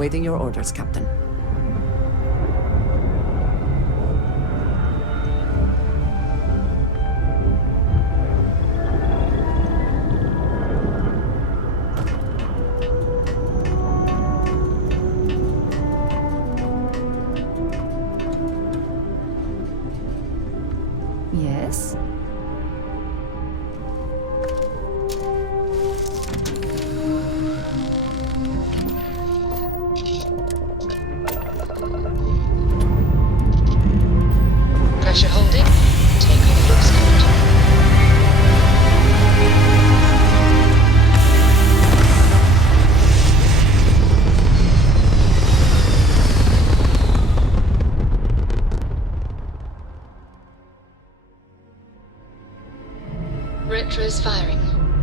awaiting your orders, Captain. Yes? Pressure holding. Takeoff looks good. Retros firing.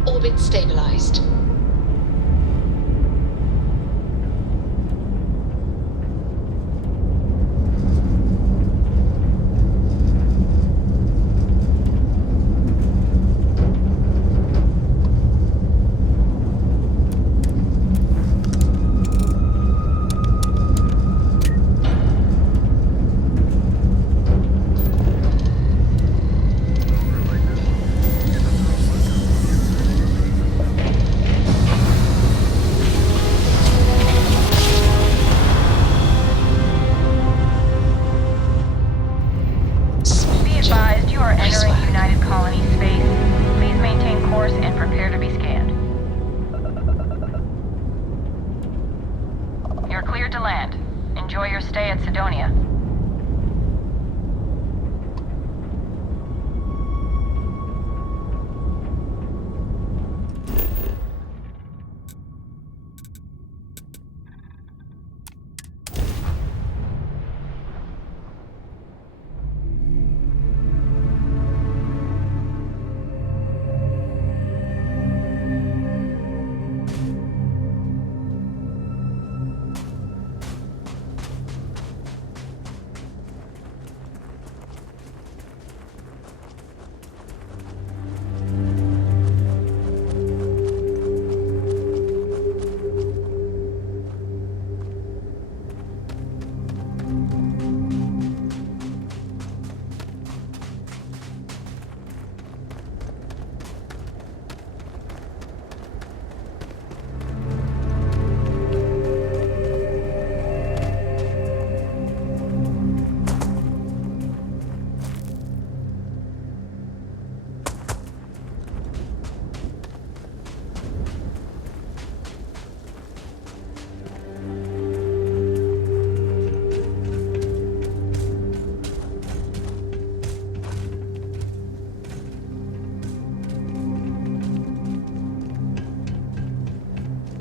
Orbit stabilized.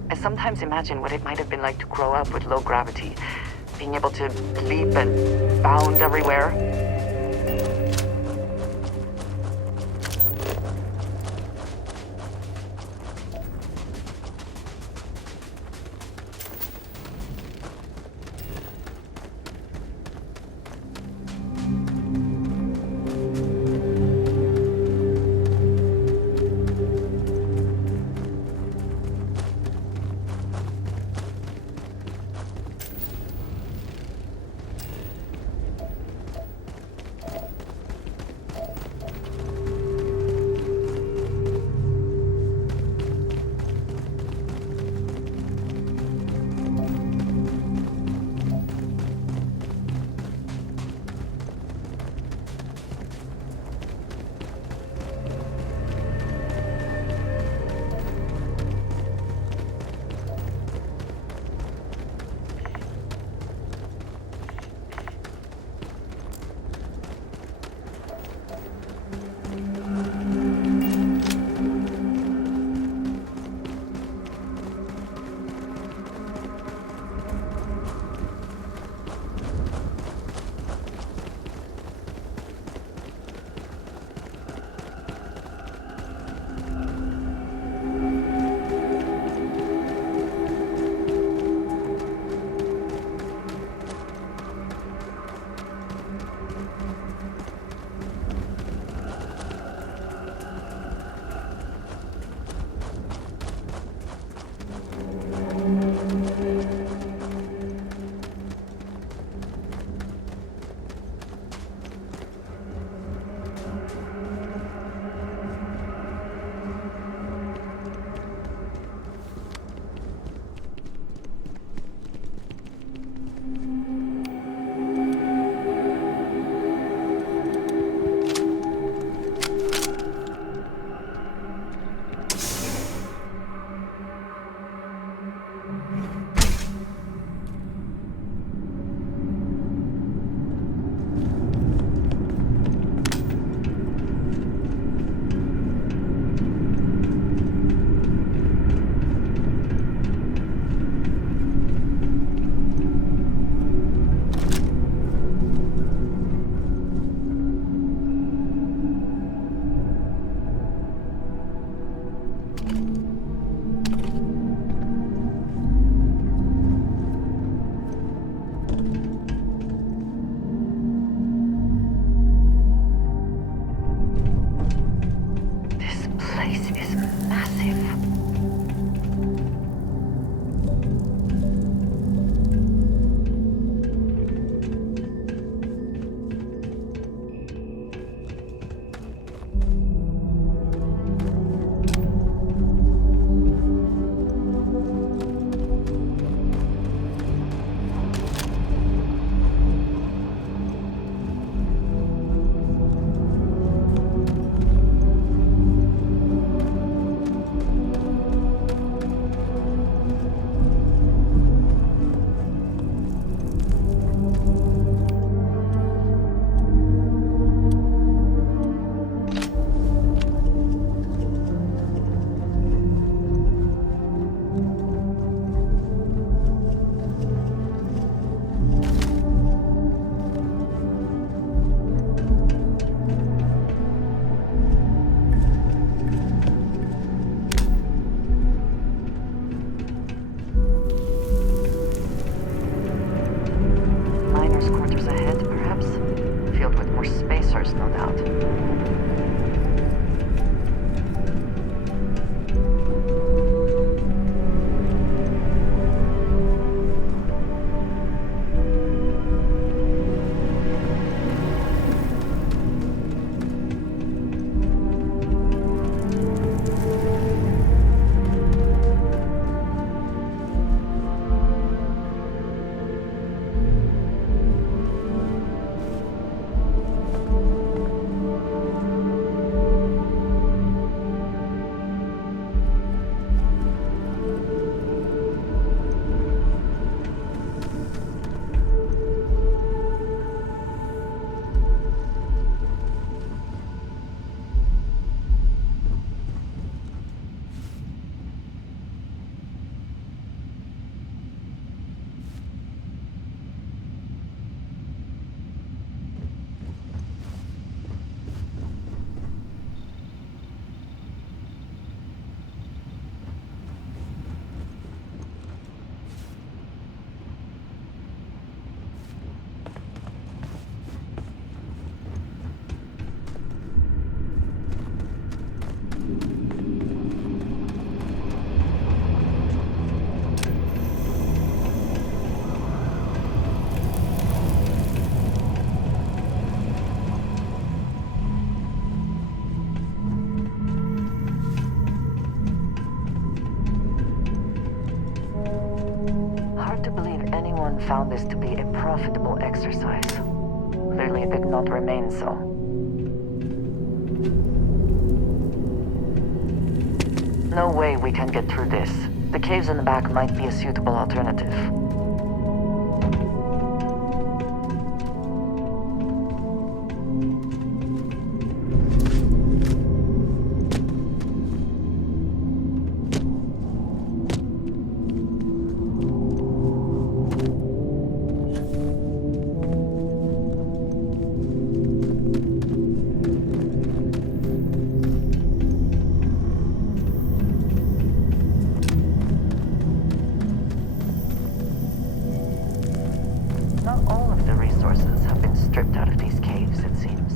I sometimes imagine what it might have been like to grow up with low gravity, being able to leap and bound everywhere. source, no doubt. Hard to believe anyone found this to be a profitable exercise. Clearly it did not remain so. No way we can get through this. The caves in the back might be a suitable alternative. Not all of the resources have been stripped out of these caves, it seems.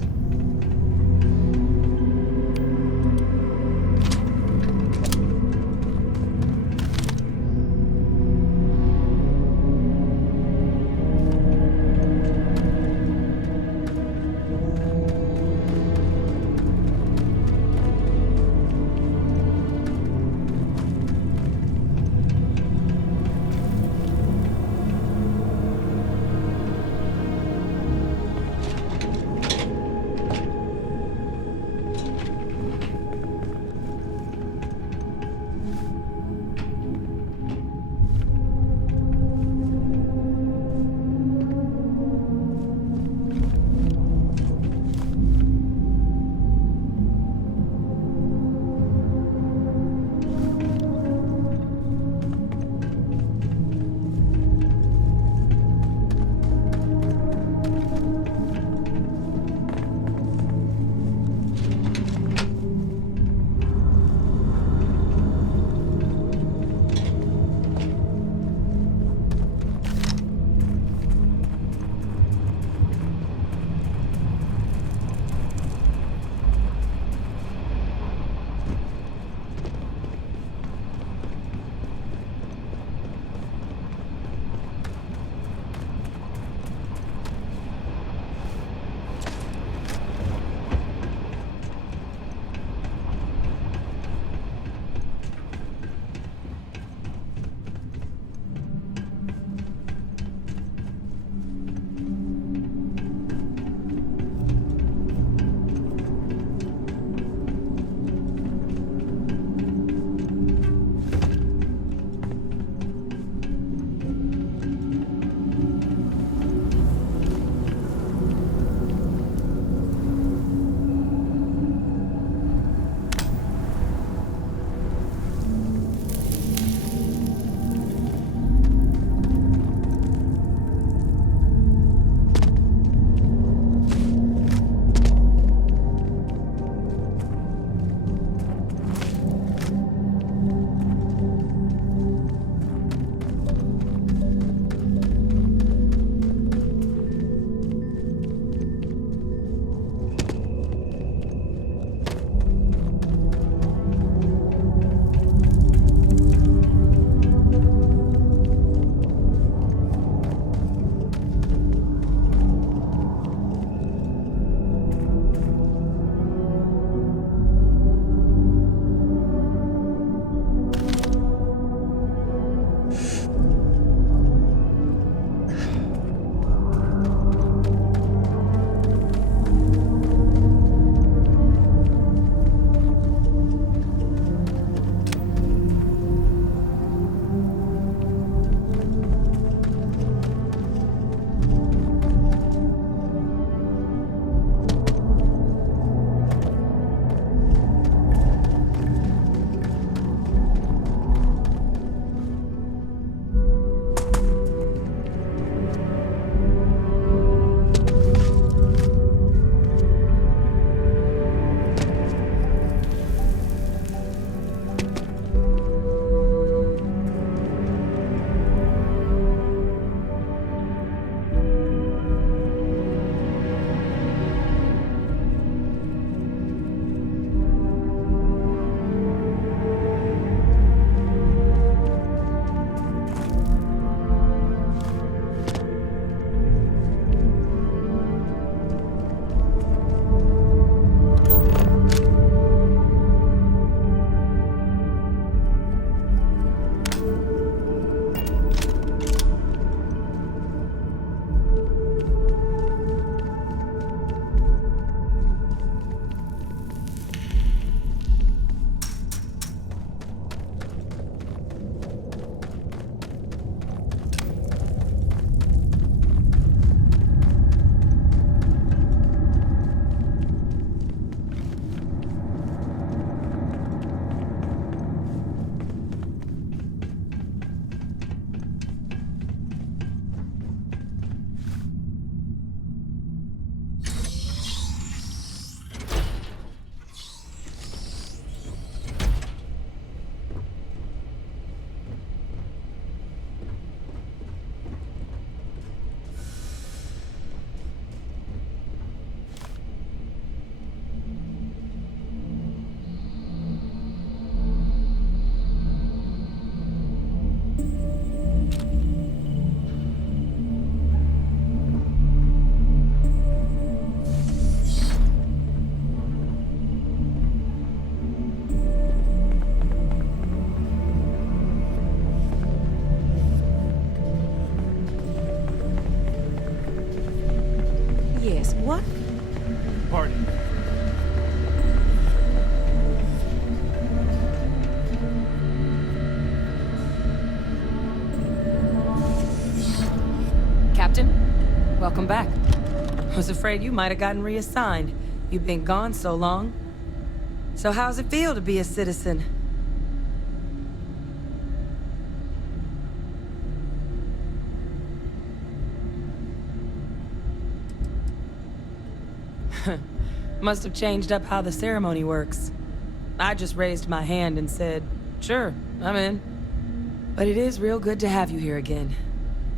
Yes, what? Pardon. Captain, welcome back. Was afraid you might have gotten reassigned. You've been gone so long. So how's it feel to be a citizen? Must have changed up how the ceremony works. I just raised my hand and said, sure, I'm in. But it is real good to have you here again.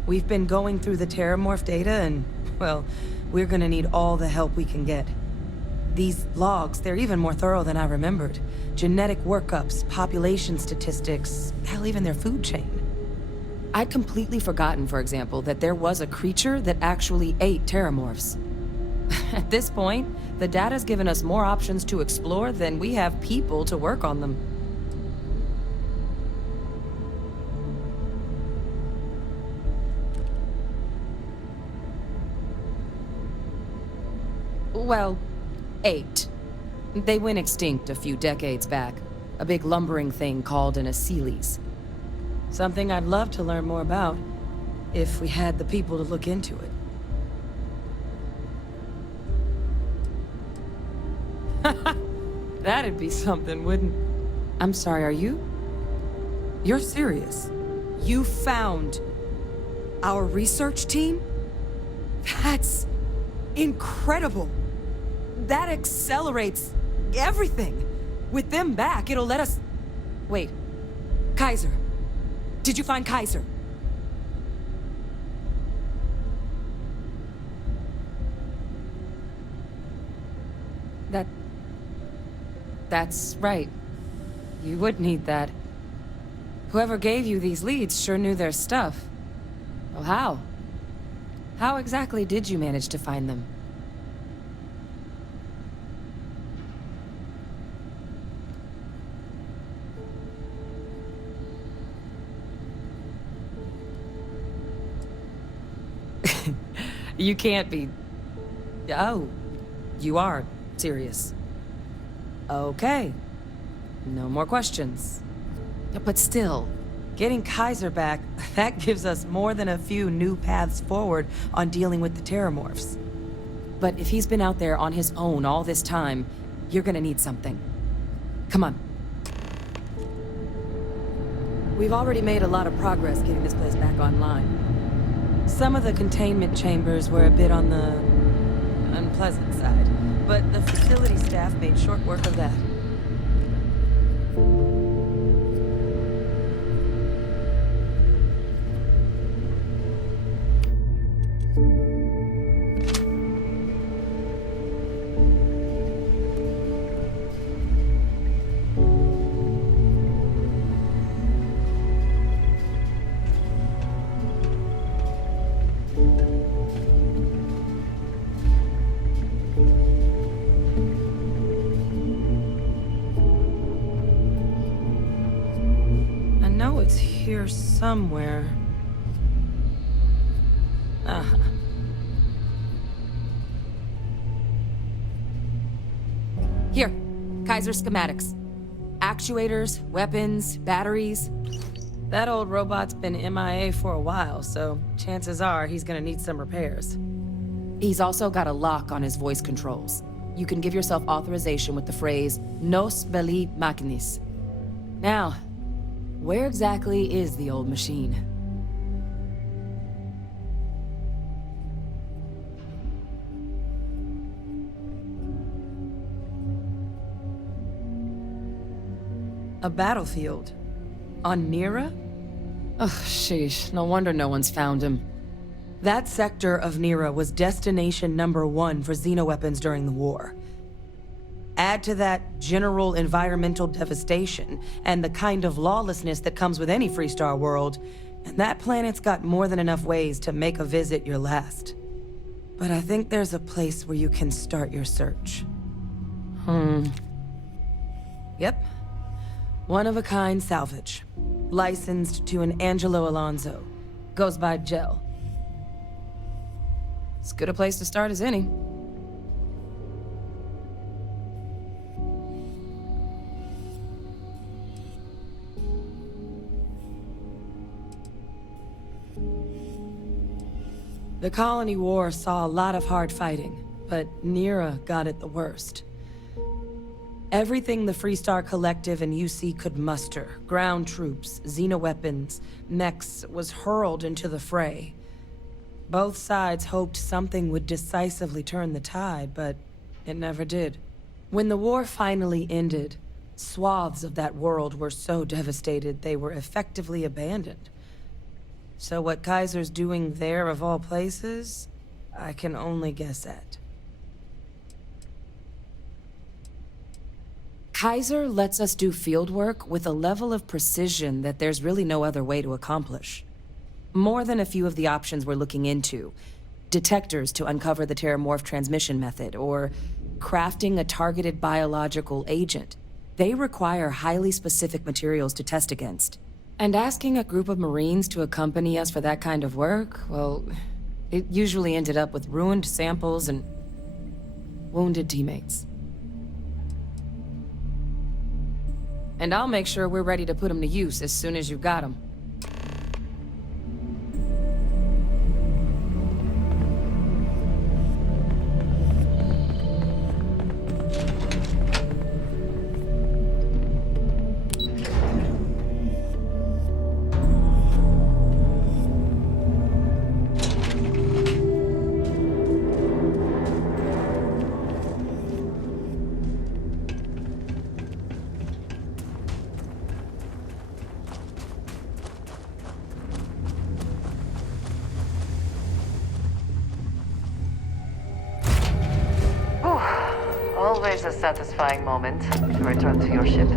We've been going through the Terramorph data and, well, we're gonna need all the help we can get. These logs, they're even more thorough than I remembered. Genetic workups, population statistics, hell, even their food chain. I'd completely forgotten, for example, that there was a creature that actually ate Terramorphs. At this point, the data's given us more options to explore than we have people to work on them. Well, 8. They went extinct a few decades back. A big lumbering thing called an Aceles. Something I'd love to learn more about, if we had the people to look into it. That'd be something, wouldn't... I'm sorry, are you? You're serious? You found our research team? That's incredible. That accelerates everything. With them back, it'll let us... Wait. Kaiser. Did you find Kaiser? That's right. You would need that. Whoever gave you these leads sure knew their stuff. Well, how? How exactly did you manage to find them? You can't be... Oh, you are serious. Okay. No more questions. But still, getting Kaiser back, that gives us more than a few new paths forward on dealing with the Terramorphs. But if he's been out there on his own all this time, you're gonna need something. Come on. We've already made a lot of progress getting this place back online. Some of the containment chambers were a bit on the unpleasant side, but the facility staff made short work of that. It's here somewhere. Uh-huh. Here, Kaiser schematics. Actuators, weapons, batteries. That old robot's been MIA for a while, so chances are he's gonna need some repairs. He's also got a lock on his voice controls. You can give yourself authorization with the phrase, Nos belli machinis. Now, where exactly is the old machine? A battlefield? On Nira? Ugh, sheesh. No wonder no one's found him. That sector of Nira was destination #1 for xenoweapons during the war. Add to that general environmental devastation and the kind of lawlessness that comes with any Freestar world, and that planet's got more than enough ways to make a visit your last. But I think there's a place where you can start your search. Yep. One-of-a-kind salvage. Licensed to an Angelo Alonso. Goes by Gel. As good a place to start as any. The Colony War saw a lot of hard fighting, but Nira got it the worst. Everything the Freestar Collective and UC could muster, ground troops, xenoweapons, mechs, was hurled into the fray. Both sides hoped something would decisively turn the tide, but it never did. When the war finally ended, swaths of that world were so devastated they were effectively abandoned. So what Kaiser's doing there of all places, I can only guess at. Kaiser lets us do field work with a level of precision that there's really no other way to accomplish. More than a few of the options we're looking into. Detectors to uncover the Terramorph transmission method, or crafting a targeted biological agent. They require highly specific materials to test against. And asking a group of Marines to accompany us for that kind of work, well, it usually ended up with ruined samples and wounded teammates. And I'll make sure we're ready to put them to use as soon as you've got them. Always a satisfying moment to return to your ship.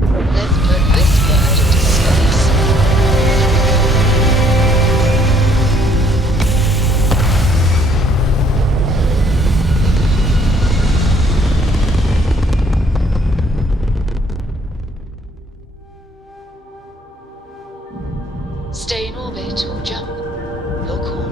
Let's put this bird into space. Stay in orbit or jump. Your call.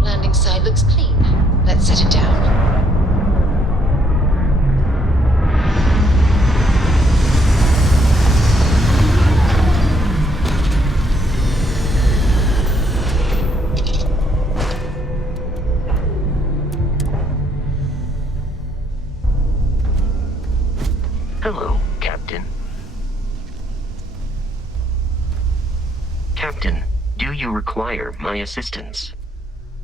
Landing side looks clean. Let's set it down. Hello, Captain. Captain, do you require my assistance?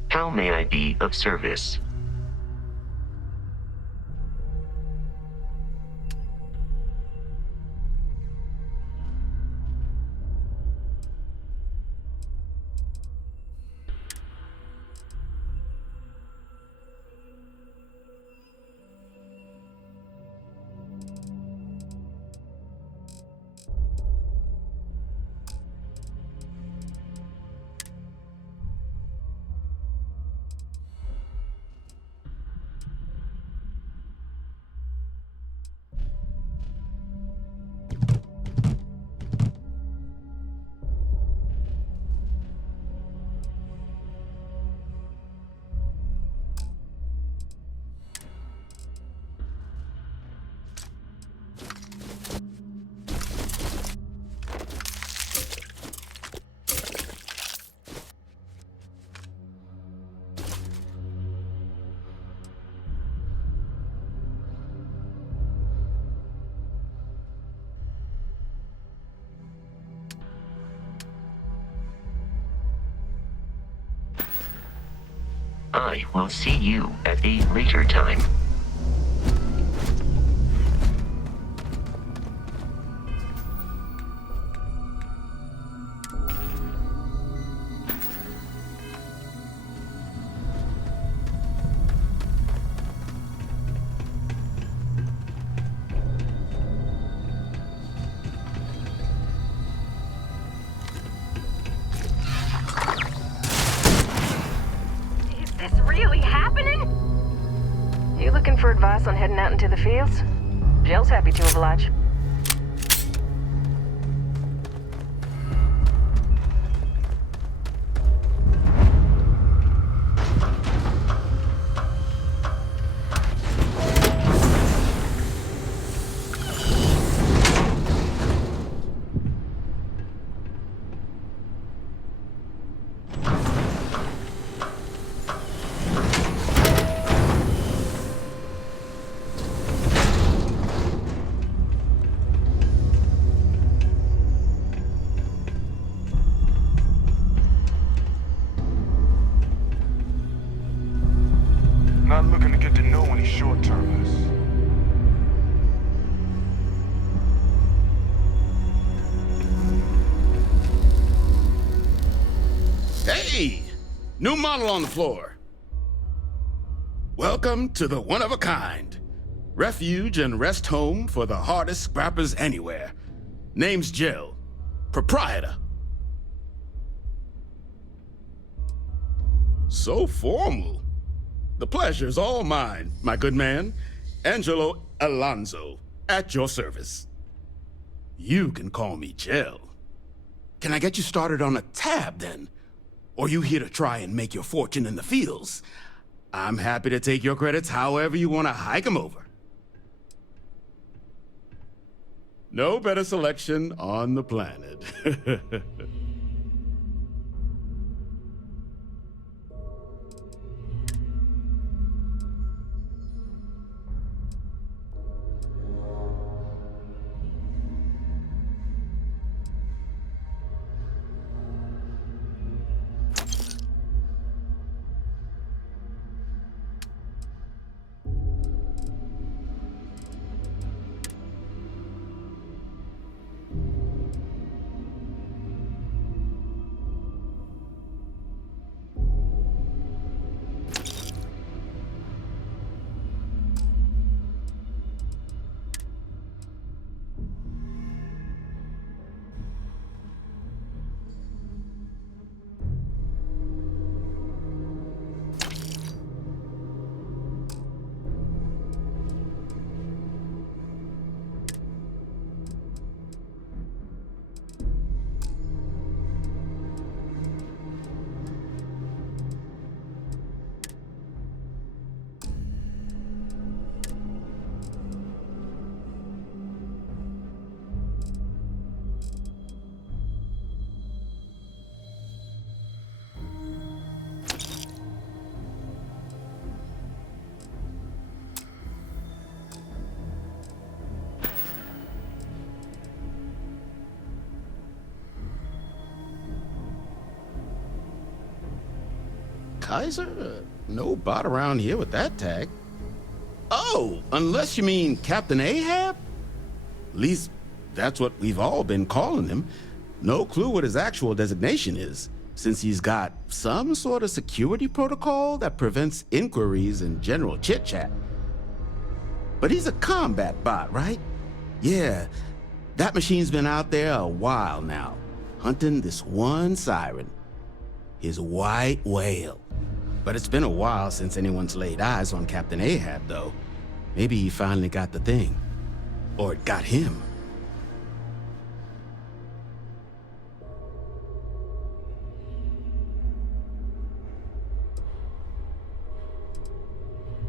How may I be of service? I will see you at a later time. Is this really happening? You looking for advice on heading out into the fields? Jill's happy to oblige. Not looking to get to know any short-termers. Hey! New model on the floor. Welcome to the one-of-a-kind. Refuge and rest home for the hardest scrappers anywhere. Name's Jill. Proprietor. So formal. The pleasure's all mine, my good man. Angelo Alonso, at your service. You can call me Jill. Can I get you started on a tab, then? Or you here to try and make your fortune in the fields? I'm happy to take your credits however you want to hike them over. No better selection on the planet. Kaiser? No bot around here with that tag. Oh, unless you mean Captain Ahab? At least, that's what we've all been calling him. No clue what his actual designation is, since he's got some sort of security protocol that prevents inquiries and general chit-chat. But he's a combat bot, right? Yeah, that machine's been out there a while now, hunting this one siren, his white whale. But it's been a while since anyone's laid eyes on Captain Ahab, though. Maybe he finally got the thing. Or it got him.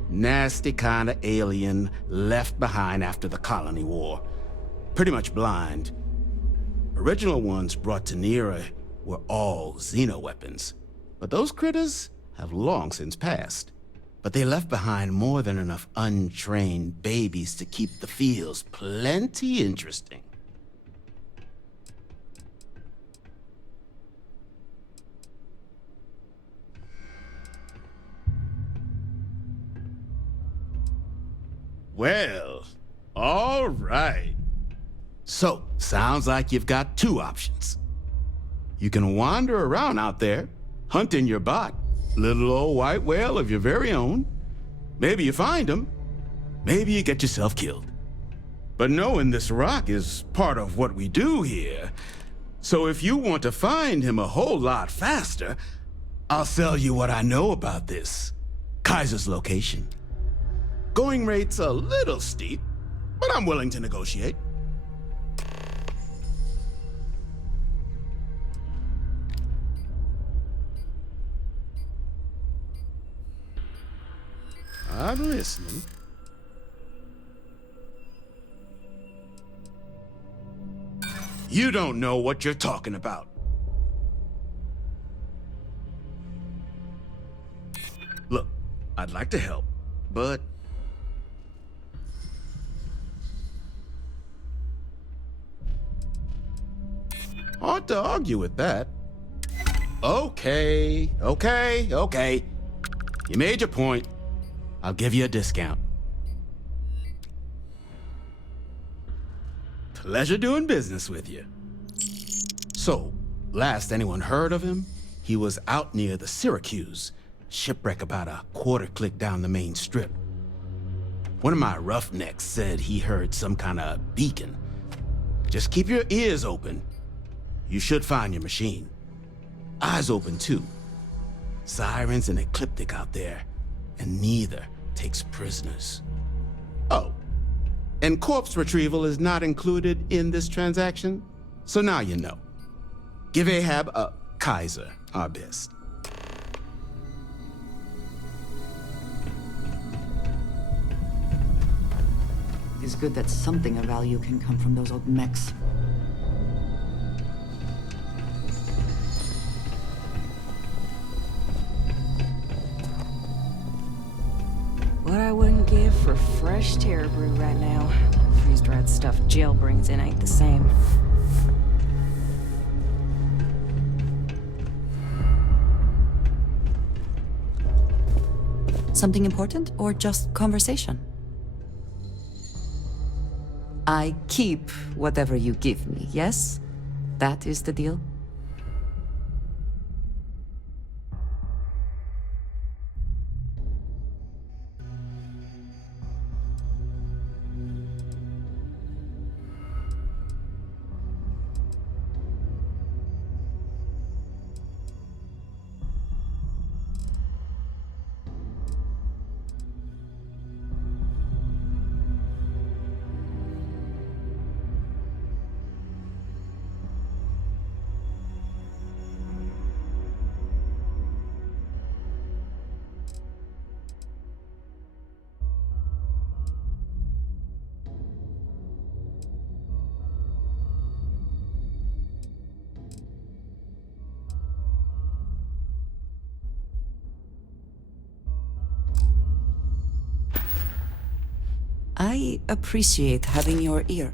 Nasty kind of alien left behind after the Colony War. Pretty much blind. Original ones brought to Nera were all xeno-weapons. But those critters have long since passed. But they left behind more than enough untrained babies to keep the fields plenty interesting. Well, all right. So, sounds like you've got two options. You can wander around out there, hunting your bot, little old white whale of your very own. Maybe you find him, maybe you get yourself killed. But knowing this rock is part of what we do here. So if you want to find him a whole lot faster, I'll sell you what I know about this. Kaiser's location. Going rate's a little steep, but I'm willing to negotiate. I'm listening. You don't know what you're talking about. Look, I'd like to help, but hard to argue with that. Okay. You made your point. I'll give you a discount. Pleasure doing business with you. So, last anyone heard of him, he was out near the Syracuse, shipwreck about a quarter click down the main strip. One of my roughnecks said he heard some kind of beacon. Just keep your ears open. You should find your machine. Eyes open too. Sirens and ecliptic out there, and neither takes prisoners. Oh, and corpse retrieval is not included in this transaction, so now you know. Give Ahab a Kaiser our best. It's good that something of value can come from those old mechs. What I wouldn't give for fresh terror brew right now. Freeze-dried stuff Jill brings in ain't the same. Something important or just conversation? I keep whatever you give me, yes? That is the deal? I appreciate having your ear.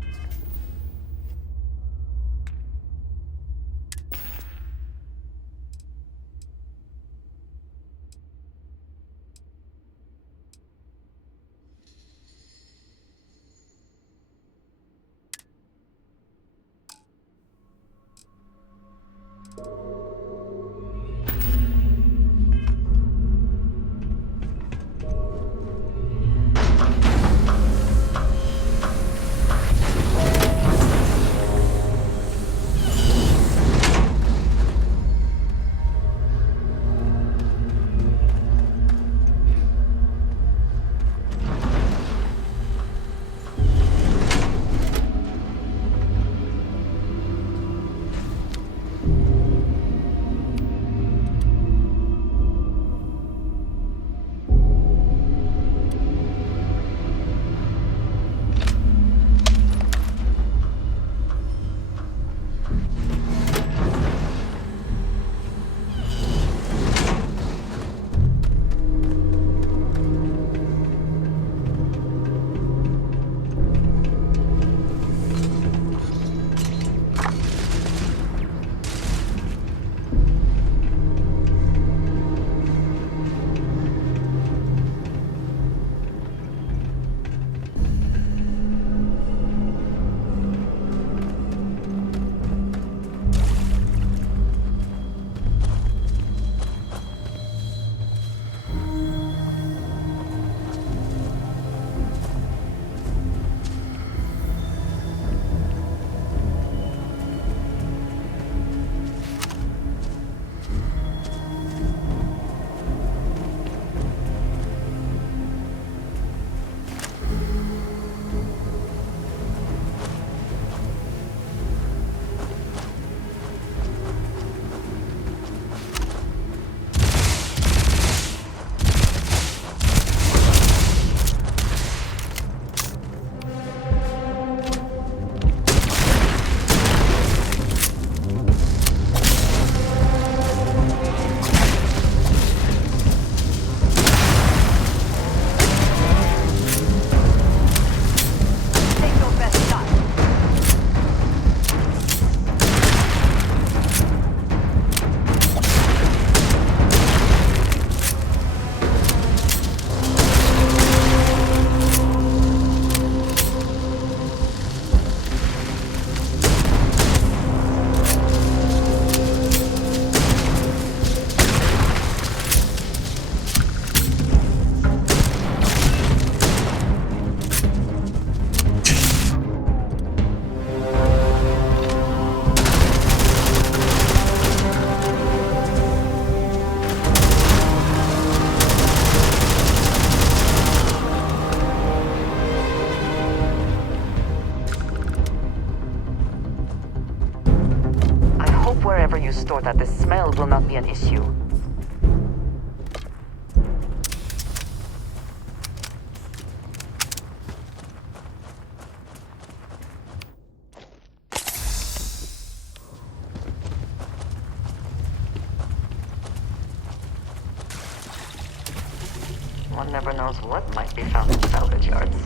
be an issue. One never knows what might be found in salvage yards.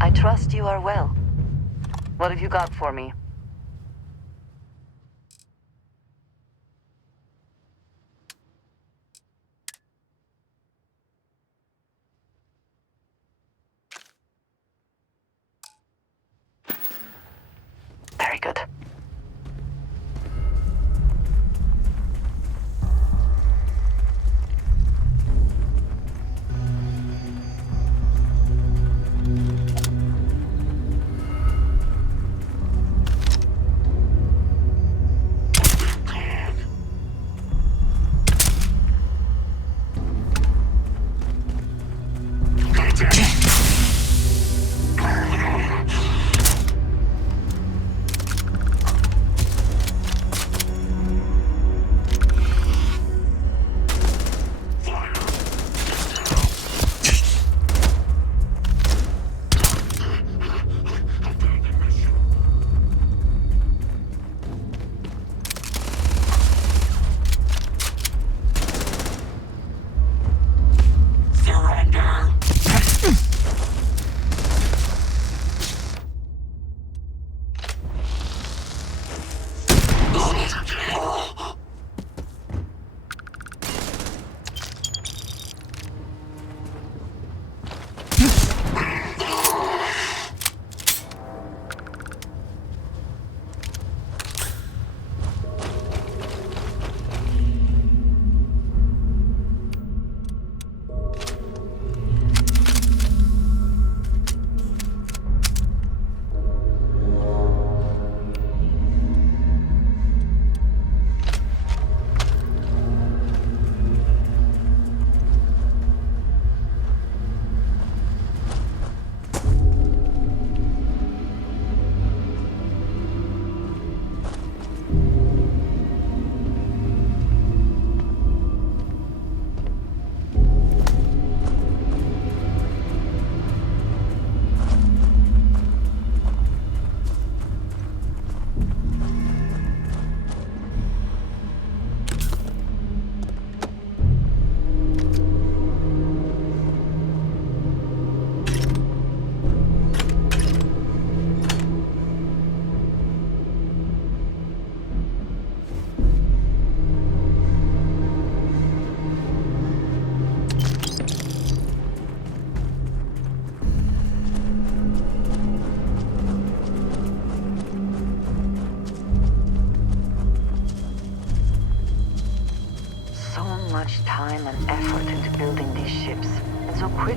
I trust you are well. What have you got for me? Very good. Surrender!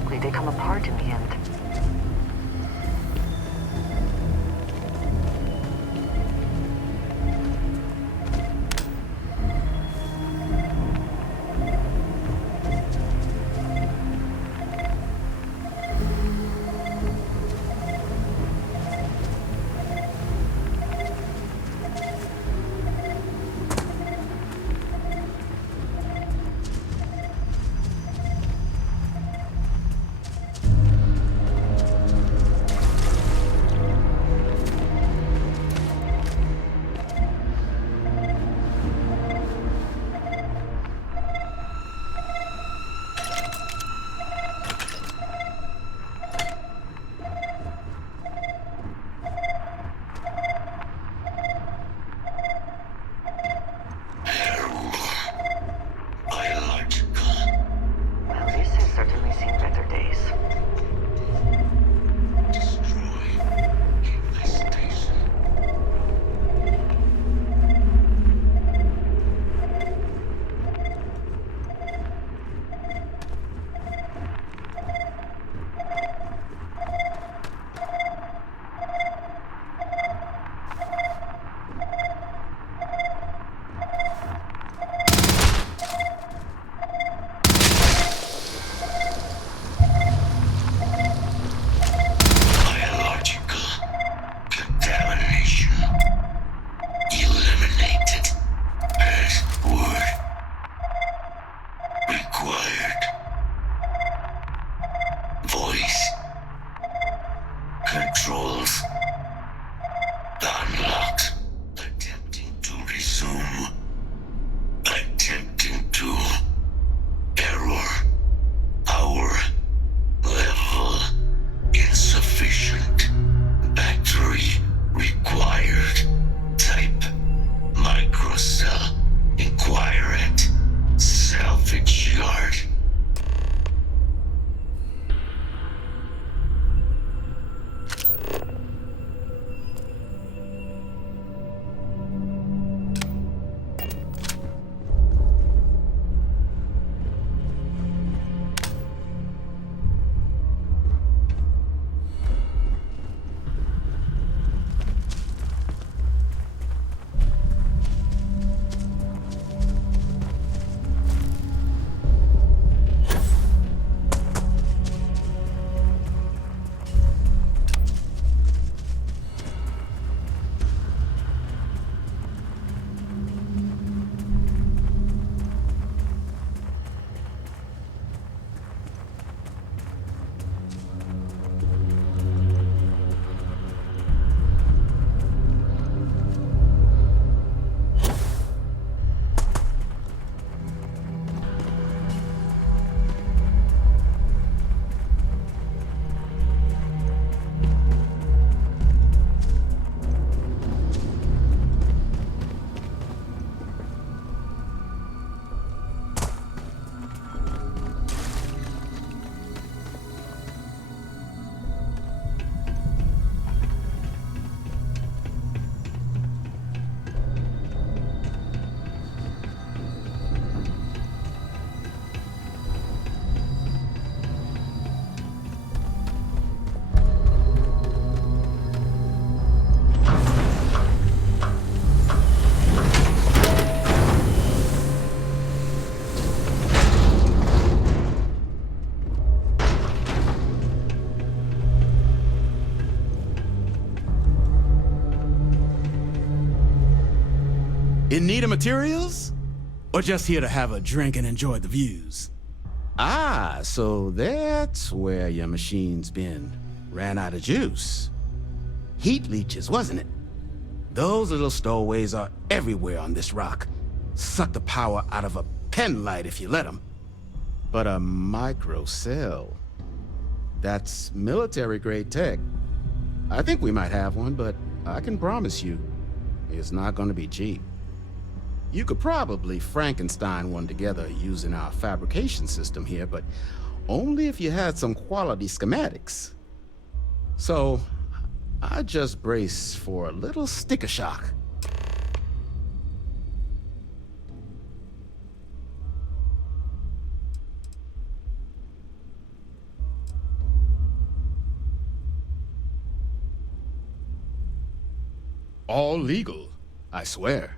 likely they come apart in the end. Well, this has certainly seen better days. Controls unlocked. Attempting to resume. Attempting to. Error. Power level insufficient. Battery required. Type microcell. Inquire at salvage yard. In need of materials? Or just here to have a drink and enjoy the views? Ah, so that's where your machine's been. Ran out of juice. Heat leeches, wasn't it? Those little stowaways are everywhere on this rock. Suck the power out of a pen light if you let them. But a microcell. That's military-grade tech. I think we might have one, but I can promise you, it's not gonna be cheap. You could probably Frankenstein one together using our fabrication system here, but only if you had some quality schematics. So, I just brace for a little sticker shock. All legal, I swear.